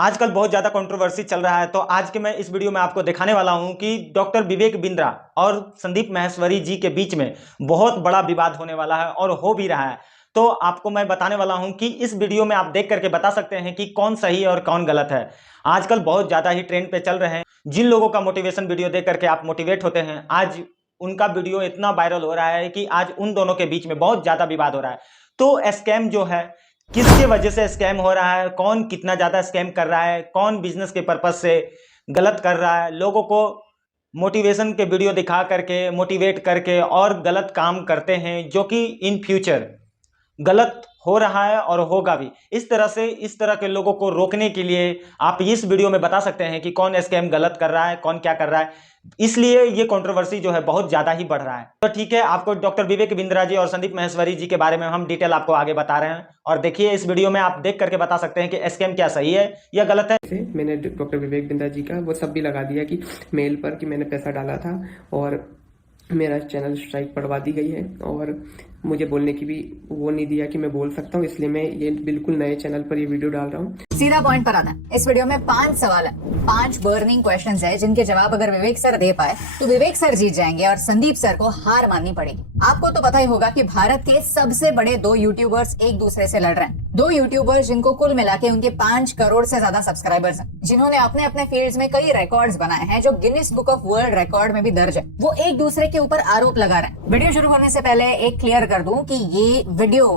आजकल बहुत ज़्यादा कंट्रोवर्सी चल रहा है, तो आज के मैं इस वीडियो में आपको दिखाने वाला हूं कि डॉक्टर विवेक बिंद्रा और संदीप माहेश्वरी जी के बीच में बहुत बड़ा विवाद होने वाला है और हो भी रहा है। तो आपको मैं बताने वाला हूं कि इस वीडियो में आप देख करके बता सकते हैं कि कौन सही और कौन गलत है। आजकल बहुत ज़्यादा ही ट्रेंड पे चल रहे हैं। जिन लोगों का मोटिवेशन वीडियो देख करके आप मोटिवेट होते हैं, आज उनका वीडियो इतना वायरल हो रहा है कि आज उन दोनों के बीच में बहुत ज़्यादा विवाद हो रहा है। तो स्कैम जो है, किसके वजह से स्कैम हो रहा है, कौन कितना ज़्यादा स्कैम कर रहा है, कौन बिजनेस के पर्पज से गलत कर रहा है, लोगों को मोटिवेशन के वीडियो दिखा करके मोटिवेट करके और गलत काम करते हैं जो कि इन फ्यूचर गलत हो रहा है और होगा भी। इस तरह के लोगों को रोकने के लिए आप इस वीडियो में बता सकते हैं कि कौन स्कैम गलत कर रहा है, कौन क्या कर रहा है। इसलिए ये कंट्रोवर्सी जो है बहुत ज़्यादा ही बढ़ रहा है। तो ठीक है, आपको डॉक्टर विवेक बिंद्रा जी और संदीप माहेश्वरी जी के बारे में हम डिटेल आपको आगे बता रहे हैं, और देखिए इस वीडियो में आप देख करके बता सकते हैं कि स्कैम क्या सही है या गलत है। मैंने डॉक्टर विवेक बिंद्रा जी का वो सब भी लगा दिया कि मेल पर कि मैंने पैसा डाला था और मेरा चैनल स्ट्राइक पड़वा दी गई है, और मुझे बोलने की भी वो नहीं दिया कि मैं बोल सकता हूँ, इसलिए मैं ये बिल्कुल नए चैनल पर ये वीडियो डाल रहा हूँ। सीधा पॉइंट पर आना है। इस वीडियो में 5 सवाल है, 5 बर्निंग क्वेश्चंस है जिनके जवाब अगर विवेक सर दे पाए तो विवेक सर जीत जाएंगे और संदीप सर को हार माननी पड़ेगी। आपको तो पता ही होगा कि भारत के सबसे बड़े 2 यूट्यूबर्स एक दूसरे से लड़ रहे हैं। 2 यूट्यूबर्स जिनको कुल मिला के उनके 5 करोड़ से ज्यादा सब्सक्राइबर्स हैं, जिन्होंने अपने अपने फील्ड्स में कई रिकॉर्ड्स बनाए हैं जो Guinness book of world record में भी दर्ज है। वो एक दूसरे के ऊपर आरोप लगा रहे हैं। वीडियो शुरू होने से पहले एक क्लियर कर दूं कि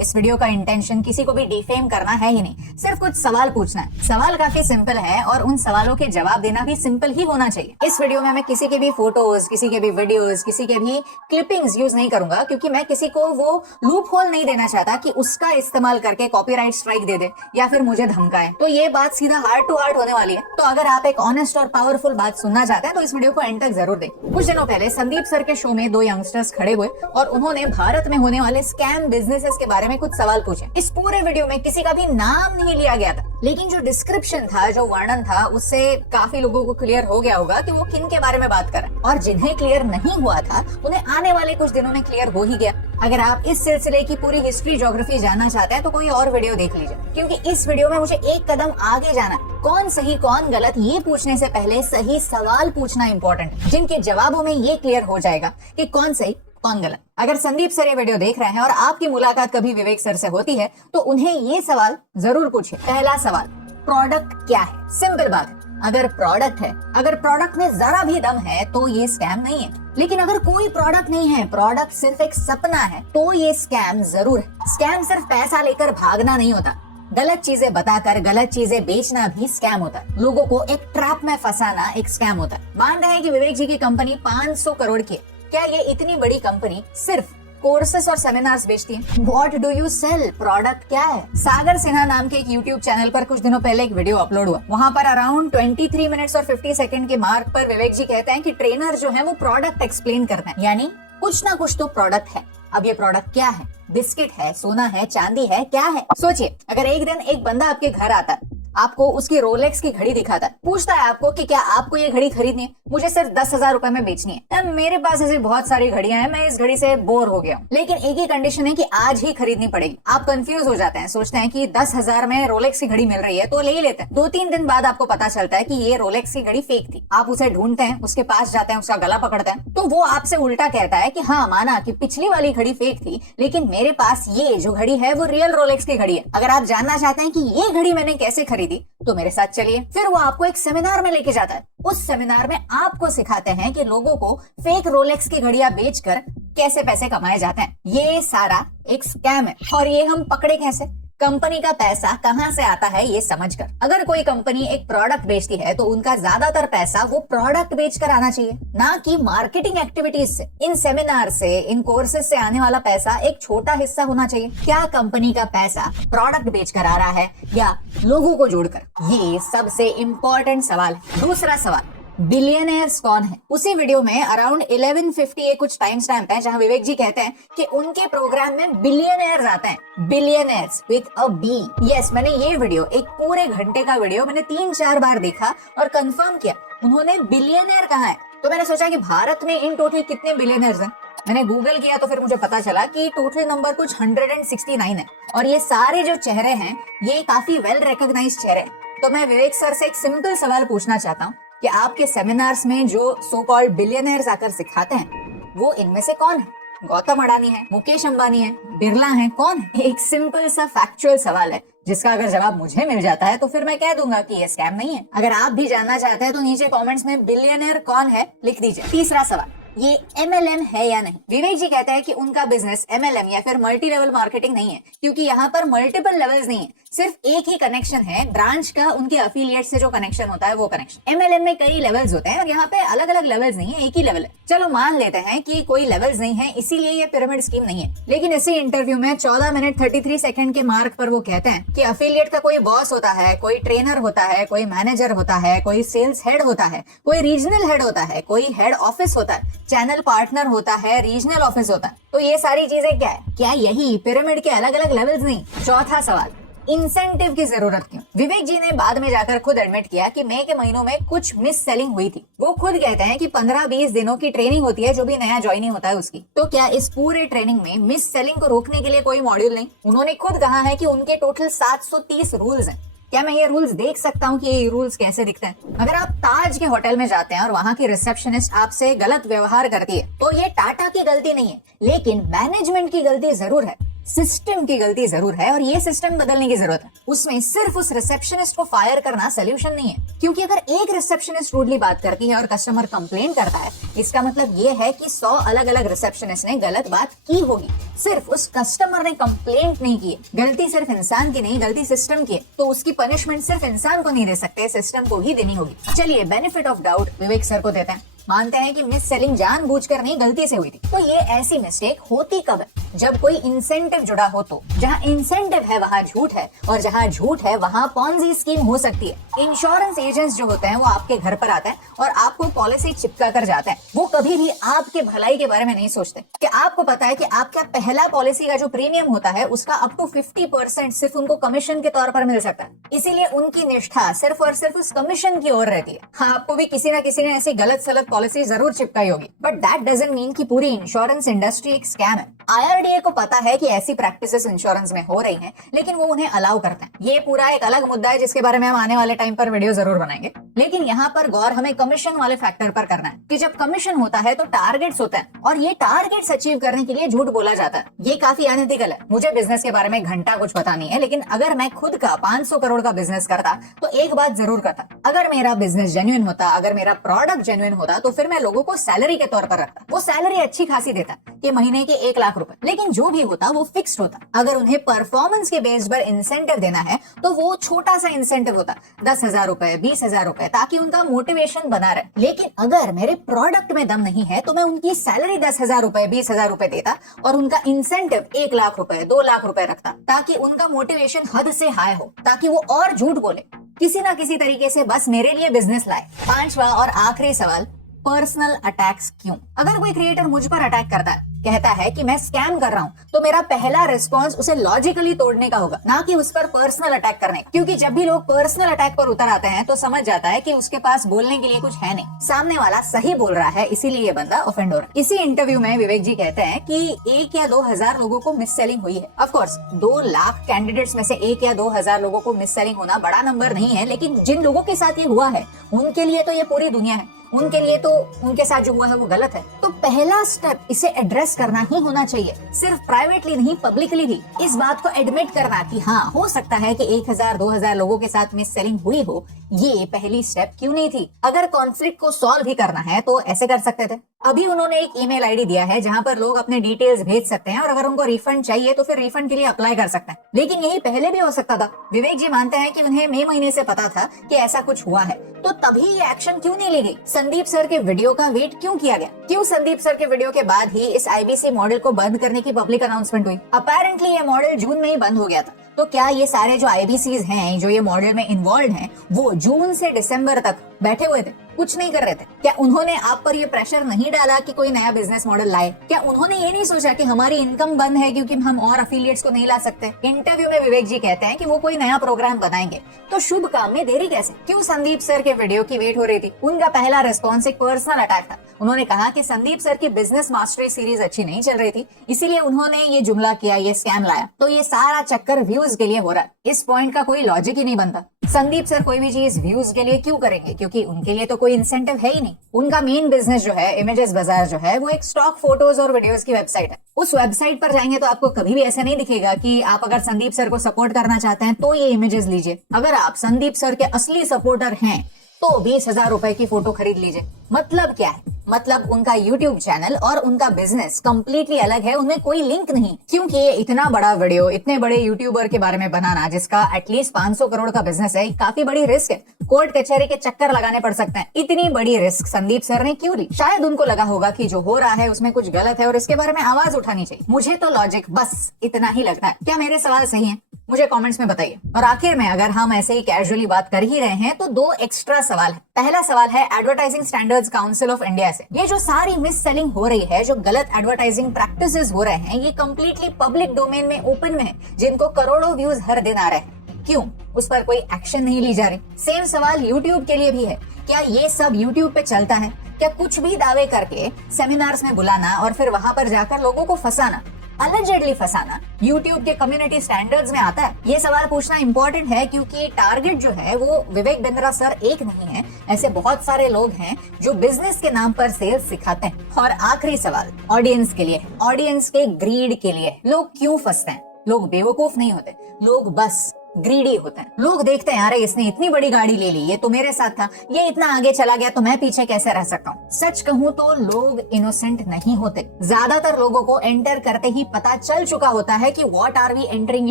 इस वीडियो का इंटेंशन किसी को भी डिफेम करना है ही नहीं, सिर्फ कुछ सवाल पूछना है। सवाल काफी सिंपल है और उन सवालों के जवाब देना भी सिंपल ही होना चाहिए। इस वीडियो में मैं किसी के भी फोटोज, किसी के भी वीडियोस, किसी के भी क्लिपिंग्स यूज नहीं करूंगा, क्योंकि मैं किसी को वो लूप होल नहीं देना चाहता कि उसका इस्तेमाल करके कॉपीराइट स्ट्राइक दे दे या फिर मुझे धमकाए। तो ये बात सीधा हार्ट टू हार्ट होने वाली है। तो अगर आप एक ऑनेस्ट और पावरफुल बात सुनना चाहते हैं तो इस वीडियो को एंड तक जरूर देखें। कुछ दिनों पहले संदीप सर के शो में 2 यंगस्टर्स खड़े हुए और उन्होंने भारत में होने वाले स्कैम बिजनेसेस के बारे में कुछ सवाल पूछे। इस पूरे वीडियो में किसी का भी नाम नहीं लिया गया था, लेकिन जो डिस्क्रिप्शन था, जो वर्णन था, उससे काफी लोगों को क्लियर हो गया होगा कि वो किन के बारे में बात कर रहे हैं। और जिन्हें क्लियर नहीं हुआ था उन्हें आने वाले कुछ दिनों में क्लियर हो ही गया। अगर आप इस सिलसिले की पूरी हिस्ट्री ज्योग्राफी जानना चाहते हैं तो कोई और वीडियो देख लीजिए, क्योंकि इस वीडियो में मुझे एक कदम आगे जाना है। कौन सही कौन गलत ये पूछने से पहले सही सवाल पूछना इंपॉर्टेंट है, जिनके जवाबों में ये क्लियर हो जाएगा कि कौन सही कौन गलत। अगर संदीप सर ये वीडियो देख रहे हैं और आपकी मुलाकात कभी विवेक सर से होती है तो उन्हें ये सवाल जरूर पूछिए। पहला सवाल, प्रोडक्ट क्या है? सिंपल बात है, अगर प्रोडक्ट में जरा भी दम है तो ये स्कैम नहीं है। लेकिन अगर कोई प्रोडक्ट नहीं है, प्रोडक्ट सिर्फ एक सपना है, तो ये स्कैम जरूर है। स्कैम सिर्फ पैसा लेकर भागना नहीं होता, गलत चीजें बताकर गलत चीजें बेचना भी स्कैम होता है। लोगों को एक ट्रैप में फंसाना एक स्कैम होता है। मान रहे हैं कि विवेक जी की कंपनी 500 करोड़ की है। क्या ये इतनी बड़ी कंपनी सिर्फ कोर्सेस और सेमिनार्स बेचती है? What do you sell? Product क्या है? सागर सिन्हा नाम के एक यूट्यूब चैनल पर कुछ दिनों पहले एक वीडियो अपलोड हुआ। वहाँ पर अराउंड 23 मिनट्स और 50 सेकंड के मार्क पर विवेक जी कहते हैं कि ट्रेनर जो है वो प्रोडक्ट एक्सप्लेन करते हैं, यानी कुछ ना कुछ तो प्रोडक्ट है। अब ये प्रोडक्ट क्या है? बिस्किट है, सोना है, चांदी है, क्या है? सोचिए, अगर एक दिन एक बंदा आपके घर आता है, आपको उसकी रोलेक्स की घड़ी दिखाता है, पूछता है आपको कि क्या आपको ये घड़ी खरीदनी है? मुझे सिर्फ 10,000 रुपए में बेचनी है। मेरे पास ऐसी बहुत सारी घड़ियां हैं, मैं इस घड़ी से बोर हो गया हूँ, लेकिन एक ही कंडीशन है कि आज ही खरीदनी पड़ेगी। आप कंफ्यूज हो जाते हैं, सोचते हैं कि 10,000 में रोलेक्स की घड़ी मिल रही है तो ले ही लेते हैं। 2-3 दिन बाद आपको पता चलता है कि ये रोलेक्स की घड़ी फेक थी। आप उसे ढूंढते हैं, उसके पास जाते हैं, उसका गला पकड़ते हैं, तो वो आपसे उल्टा कहता है कि हाँ, माना कि पिछली वाली घड़ी फेक थी, लेकिन मेरे पास ये जो घड़ी है वो रियल रोलेक्स की घड़ी है। अगर आप जानना चाहते हैं कि ये घड़ी मैंने कैसे खरीदी तो मेरे साथ चलिए। फिर वो आपको एक सेमिनार में लेके जाता है। उस सेमिनार में आपको सिखाते हैं कि लोगों को फेक रोलेक्स की घड़ियां बेचकर कैसे पैसे कमाए जाते हैं। ये सारा एक स्कैम है। और ये हम पकड़े कैसे? कंपनी का पैसा कहां से आता है ये समझकर। अगर कोई कंपनी एक प्रोडक्ट बेचती है तो उनका ज्यादातर पैसा वो प्रोडक्ट बेचकर आना चाहिए, ना कि मार्केटिंग एक्टिविटीज से। इन सेमिनार से, इन कोर्सेज से आने वाला पैसा एक छोटा हिस्सा होना चाहिए। क्या कंपनी का पैसा प्रोडक्ट बेचकर आ रहा है या लोगों को जोड़कर? ये सबसे इंपॉर्टेंट सवाल है। दूसरा सवाल, बिलियनर्स कौन है? उसी वीडियो में अराउंड 11:50 कुछ टाइम स्टैम्प है जहां विवेक जी कहते हैं कि उनके प्रोग्राम में बिलियनर्स आते हैं। Billionaires with a B. Yes, मैंने ये वीडियो, एक पूरे घंटे का वीडियो मैंने 3-4 बार देखा और कंफर्म किया, उन्होंने बिलियनर कहा है। तो मैंने सोचा कि भारत में इन टोटल कितने बिलियनर्स हैं। मैंने गूगल किया तो फिर मुझे पता चला कि टोटल नंबर कुछ 169 है। और ये सारे जो चेहरे हैं ये काफी वेल रिकॉग्नाइज्ड चेहरे हैं। तो मैं विवेक सर से एक सिंपल सवाल पूछना चाहता हूँ कि आपके सेमिनार्स में जो सो कॉल्ड बिलियनर्स आकर सिखाते हैं वो इनमें से कौन है? गौतम अडानी है, मुकेश अंबानी है, बिरला है, कौन है? एक सिंपल सा फैक्चुअल सवाल है जिसका अगर जवाब मुझे मिल जाता है तो फिर मैं कह दूंगा कि ये स्कैम नहीं है। अगर आप भी जानना चाहते हैं तो नीचे कमेंट्स में बिलियनर कौन है लिख दीजिए। तीसरा सवाल, ये MLM है या नहीं? विवेक जी कहते हैं कि उनका बिजनेस MLM या फिर मल्टी लेवल मार्केटिंग नहीं है, क्योंकि यहाँ पर मल्टीपल लेवल्स नहीं है, सिर्फ एक ही कनेक्शन है ब्रांच का, उनके अफिलिएट से जो कनेक्शन होता है वो कनेक्शन। MLM में कई लेवल्स होते हैं और यहाँ पे अलग अलग लेवल्स नहीं है, एक ही लेवल है। चलो मान लेते हैं कि कोई लेवल्स नहीं है, इसीलिए ये पिरामिड स्कीम नहीं है। लेकिन इसी इंटरव्यू में 14 मिनट 33 सेकंड के मार्क पर वो कहते हैं कि अफिलिएट का कोई बॉस होता है, कोई ट्रेनर होता है, कोई मैनेजर होता है, कोई सेल्स हेड होता है, कोई रीजनल हेड होता है, कोई हेड ऑफिस होता है, चैनल पार्टनर होता है, रीजनल ऑफिस होता है। तो ये सारी चीजें क्या है? क्या यही पिरामिड के अलग अलग लेवल्स नहीं? चौथा सवाल, इंसेंटिव की जरूरत क्यों? विवेक जी ने बाद में जाकर खुद एडमिट किया कि मई के महीनों में कुछ मिस सेलिंग हुई थी। वो खुद कहते हैं कि 15-20 दिनों की ट्रेनिंग होती है जो भी नया ज्वाइनिंग होता है उसकी। तो क्या इस पूरे ट्रेनिंग में मिस सेलिंग को रोकने के लिए कोई मॉड्यूल नहीं? उन्होंने खुद कहा है कि उनके टोटल 730 रूल्स हैं। क्या मैं ये रूल्स देख सकता हूँ कि ये रूल्स कैसे दिखते हैं? अगर आप ताज के होटल में जाते हैं और वहाँ की रिसेप्शनिस्ट आपसे गलत व्यवहार करती है तो ये टाटा की गलती नहीं है, लेकिन मैनेजमेंट की गलती जरूर है, सिस्टम की गलती जरूर है, और ये सिस्टम बदलने की जरूरत है। उसमें सिर्फ उस रिसेप्शनिस्ट को फायर करना सोल्यूशन नहीं है, क्योंकि अगर एक रिसेप्शनिस्ट रूडली बात करती है और कस्टमर कंप्लेन करता है, इसका मतलब ये है कि 100 अलग अलग रिसेप्शनिस्ट ने गलत बात की होगी, सिर्फ उस कस्टमर ने कंप्लेंट नहीं की है। गलती सिर्फ इंसान की नहीं, गलती सिस्टम की है, तो उसकी पनिशमेंट सिर्फ इंसान को नहीं दे सकते, सिस्टम को ही देनी होगी। चलिए benefit of doubt Vivek sir को देते हैं। मानते हैं कि मिस सेलिंग जानबूझकर नहीं, गलती से हुई थी। तो ये ऐसी मिस्टेक होती कब है? जब कोई इंसेंटिव जुड़ा हो। तो जहाँ इंसेंटिव है वहाँ झूठ है, और जहाँ झूठ है वहाँ पॉन्जी स्कीम हो सकती है। इंश्योरेंस एजेंट्स जो होते हैं वो आपके घर पर आते हैं और आपको पॉलिसी चिपका कर जाते हैं। वो कभी भी आपके भलाई के बारे में नहीं सोचते। कि आपको पता है कि आपका पहला पॉलिसी का जो प्रीमियम होता है उसका अप टू 50% सिर्फ उनको कमीशन के तौर पर मिल सकता है, इसीलिए उनकी निष्ठा सिर्फ और सिर्फ उस कमीशन की ओर रहती है। हाँ, आपको भी किसी ना किसी ने ऐसी गलत सलत पॉलिसी जरूर चिपकाई होगी, बट दैट डजंट मीन कि पूरी इंश्योरेंस इंडस्ट्री एक स्कैम है। IRDA को पता है कि ऐसी प्रैक्टिसेस इंश्योरेंस में हो रही हैं, लेकिन वो उन्हें अलाउ करते हैं। ये पूरा एक अलग मुद्दा है जिसके बारे में हम आने वाले टाइम पर वीडियो जरूर बनाएंगे। लेकिन यहाँ पर गौर हमें कमीशन वाले फैक्टर पर करना है कि जब कमीशन होता है तो टारगेट्स होते हैं, और ये टारगेट्स अचीव करने के लिए झूठ बोला जाता है। ये काफी अनएथिकल है। मुझे बिजनेस के बारे में घंटा कुछ पता नहीं है, लेकिन अगर मैं खुद का 500 करोड़ का बिजनेस करता तो एक बात जरूर करता, अगर मेरा बिजनेस जेन्युइन होता, अगर मेरा प्रोडक्ट जेन्युइन होता, तो फिर मैं लोगों को सैलरी के तौर पर रखता। वो सैलरी अच्छी खासी देता कि महीने के 1 लाख रुपए, लेकिन जो भी होता वो फिक्स्ड होता। अगर उन्हें परफॉर्मेंस के बेस पर इंसेंटिव देना है तो वो छोटा सा इंसेंटिव होता, 10,000 रुपए, 20,000 रुपए, ताकि उनका मोटिवेशन बना रहे। लेकिन अगर मेरे प्रोडक्ट में दम नहीं है तो मैं उनकी सैलरी 10,000 रुपए, 20,000 रुपए देता और उनका इंसेंटिव 1 लाख रुपए, 2 लाख रुपए रखता, ताकि उनका मोटिवेशन हद से हाई हो, ताकि वो और झूठ बोले किसी ना किसी तरीके से, बस मेरे लिए बिजनेस लाए। 5वां और आखिरी सवाल, पर्सनल अटैक्स क्यों? अगर कोई क्रिएटर मुझ पर अटैक करता है, कहता है कि मैं स्कैम कर रहा हूँ, तो मेरा पहला रिस्पॉन्स उसे लॉजिकली तोड़ने का होगा, ना कि उस पर पर्सनल अटैक करने का। क्योंकि जब भी लोग पर्सनल अटैक पर उतर आते हैं तो समझ जाता है कि उसके पास बोलने के लिए कुछ है नहीं, सामने वाला सही बोल रहा है, इसीलिए ये बंदा ऑफेंड हो रहा है। इसी इंटरव्यू में विवेक जी कहते हैं कि 1 या 2,000 लोगों को मिस सेलिंग हुई है। ऑफ कोर्स 2 लाख कैंडिडेट्स में से 1 या 2,000 लोगों को मिस सेलिंग होना बड़ा नंबर नहीं है, लेकिन जिन लोगों के साथ ये हुआ है उनके लिए तो ये पूरी दुनिया है, उनके लिए तो उनके साथ जो हुआ है वो गलत है। तो पहला स्टेप इसे एड्रेस करना ही होना चाहिए, सिर्फ प्राइवेटली नहीं, पब्लिकली भी। इस बात को एडमिट करना कि हाँ, हो सकता है कि 1,000-2,000 लोगों के साथ मिस सेलिंग हुई हो, ये पहली स्टेप क्यों नहीं थी? अगर कॉन्फ्लिक्ट को सॉल्व भी करना है तो ऐसे कर सकते थे। अभी उन्होंने एक ईमेल आईडी दिया है जहां पर लोग अपने डिटेल्स भेज सकते हैं, और अगर उनको रिफंड चाहिए तो फिर रिफंड के लिए अप्लाई कर सकते हैं। लेकिन यही पहले भी हो सकता था। विवेक जी मानते हैं कि उन्हें मई महीने से पता था कि ऐसा कुछ हुआ है, तो तभी ये एक्शन क्यों नहीं ली गई? संदीप सर के वीडियो का वेट क्यों किया गया? क्यों संदीप सर के वीडियो के बाद ही इस IBC मॉडल को बंद करने की पब्लिक अनाउंसमेंट हुई? अपेरेंटली ये मॉडल जून में ही बंद हो गया था। तो क्या ये सारे जो IBCs हैं, जो ये मॉडल में इन्वॉल्व हैं, वो जून से दिसंबर तक बैठे हुए थे, कुछ नहीं कर रहे थे? क्या उन्होंने आप पर ये प्रेशर नहीं डाला कि कोई नया बिजनेस मॉडल लाए? क्या उन्होंने ये नहीं सोचा कि हमारी इनकम बंद है क्योंकि हम और अफिलिएट्स को नहीं ला सकते? इंटरव्यू में विवेक जी कहते हैं कि वो कोई नया प्रोग्राम बनाएंगे, तो शुभ काम में देरी कैसे? क्यों संदीप सर के वीडियो की वेट हो रही थी? उनका पहला रिस्पॉन्स एक पर्सनल अटैक था। उन्होंने कहा कि संदीप सर की बिजनेस मास्टरी सीरीज अच्छी नहीं चल रही थी, इसीलिए उन्होंने ये जुमला किया, ये स्कैम लाया। तो ये सारा चक्कर व्यूज के लिए हो रहा है। इस पॉइंट का कोई लॉजिक ही नहीं बनता। संदीप सर कोई भी चीज व्यूज के लिए क्यों करेंगे? क्योंकि उनके लिए तो कोई इंसेंटिव है ही नहीं। उनका मेन बिजनेस जो है इमेजेस बाजार जो है वो एक स्टॉक फोटोज और वीडियोस की वेबसाइट है। उस वेबसाइट पर जाएंगे तो आपको कभी भी ऐसा नहीं दिखेगा कि आप अगर संदीप सर को सपोर्ट करना चाहते हैं तो ये इमेजेस लीजिए। अगर आप संदीप सर के असली सपोर्टर हैं तो 20,000 रुपए की फोटो खरीद लीजिए। मतलब क्या है? मतलब उनका YouTube चैनल और उनका बिजनेस कंप्लीटली अलग है, उनमें कोई लिंक नहीं। क्योंकि ये इतना बड़ा वीडियो इतने बड़े यूट्यूबर के बारे में बनाना जिसका एटलीस्ट 500 करोड़ का बिजनेस है, काफी बड़ी रिस्क है। कोर्ट कचहरी के चक्कर लगाने पड़ सकते हैं। इतनी बड़ी रिस्क संदीप सर ने क्यों ली? शायद उनको लगा होगा कि जो हो रहा है उसमें कुछ गलत है और इसके बारे में आवाज उठानी चाहिए। मुझे तो लॉजिक बस इतना ही लगता है। क्या मेरे सवाल सही हैं? मुझे कमेंट्स में बताइए। और आखिर में अगर हम ऐसे ही कैजुअली बात कर ही रहे हैं तो 2 एक्स्ट्रा सवाल है। पहला सवाल है advertising standards council of India से। ये जो सारी मिस सेलिंग हो रही है, जो गलत एडवर्टाइजिंग प्रैक्टिसेस हो रहे हैं, ये कंप्लीटली पब्लिक डोमेन में ओपन में है, जिनको करोड़ों व्यूज हर दिन आ रहे हैं। क्यों उस पर कोई एक्शन नहीं ली जा रही? सेम सवाल यूट्यूब के लिए भी है। क्या ये सब यूट्यूब पे चलता है? क्या कुछ भी दावे करके सेमिनार्स में बुलाना और फिर वहां पर जाकर लोगों को फंसाना, अलेजेडली फंसाना, YouTube के कम्युनिटी स्टैंडर्ड्स में आता है? ये सवाल पूछना इंपॉर्टेंट है क्योंकि टारगेट जो है वो विवेक बिंद्रा सर एक नहीं है, ऐसे बहुत सारे लोग हैं जो बिजनेस के नाम पर सेल्स सिखाते हैं। और आखिरी सवाल ऑडियंस के लिए, ऑडियंस के ग्रीड के लिए। लोग क्यों फंसते हैं? लोग बेवकूफ नहीं होते, लोग बस ग्रीडी होते हैं। लोग देखते हैं अरे इसने इतनी बड़ी गाड़ी ले ली, ये तो मेरे साथ था, ये इतना आगे चला गया तो मैं पीछे कैसे रह सकता हूँ? सच कहूँ तो लोग इनोसेंट नहीं होते। ज्यादातर लोगों को एंटर करते ही पता चल चुका होता है कि what are we entering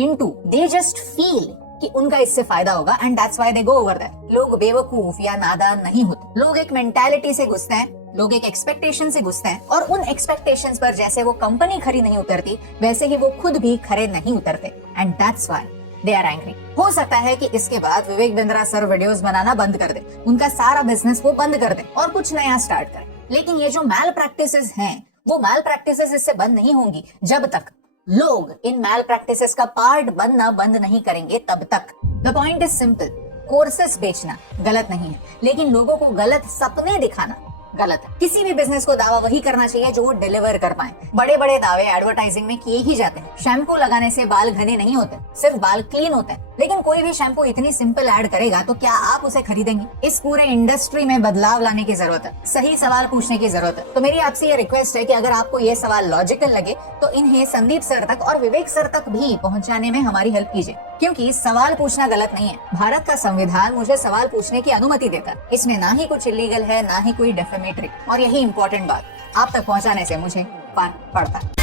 into. They just feel कि उनका इससे फायदा होगा and that's why they go over that. लोग बेवकूफ या नादान नहीं होते। लोग एक मेंटालिटी से घुसते हैं, लोग एक एक्सपेक्टेशन से घुसते हैं और उन एक्सपेक्टेशंस पर जैसे वो कंपनी खरी नहीं उतरती वैसे ही वो खुद भी खरे नहीं उतरते and that's why they are angry. हो सकता है कि इसके बाद विवेक बिंद्रा सर वीडियोस बनाना बंद कर दे, उनका सारा बिजनेस वो बंद कर दे और कुछ नया स्टार्ट करे। लेकिन ये जो मैल प्रैक्टिसेस हैं वो मैल प्रैक्टिसेस इससे बंद नहीं होंगी जब तक लोग इन मैल प्रैक्टिसेस का पार्ट बनना बंद नहीं करेंगे तब तक। The point is simple, courses बेचना गलत नहीं है, लेकिन लोगों को गलत सपने दिखाना गलत है। किसी भी बिजनेस को दावा वही करना चाहिए जो वो डिलीवर कर पाए। बड़े बड़े दावे एडवर्टाइजिंग में किए ही जाते हैं। शैम्पू लगाने से बाल घने नहीं होते, सिर्फ बाल क्लीन होते हैं। लेकिन कोई भी शैम्पू इतनी सिंपल ऐड करेगा तो क्या आप उसे खरीदेंगे? इस पूरे इंडस्ट्री में बदलाव लाने की जरूरत है, सही सवाल पूछने की जरूरत है। तो मेरी आपसे ये रिक्वेस्ट है कि अगर आपको ये सवाल लॉजिकल लगे तो इन्हें संदीप सर तक और विवेक सर तक भी पहुंचाने में हमारी हेल्प कीजिए, क्योंकि सवाल पूछना गलत नहीं है। भारत का संविधान मुझे सवाल पूछने की अनुमति देता है। इसमें ना ही कुछ इलीगल है ना ही कोई डेफेमेटरी। और यही इंपॉर्टेंट बात आप तक पहुंचाने से मुझे फर्क पड़ता है।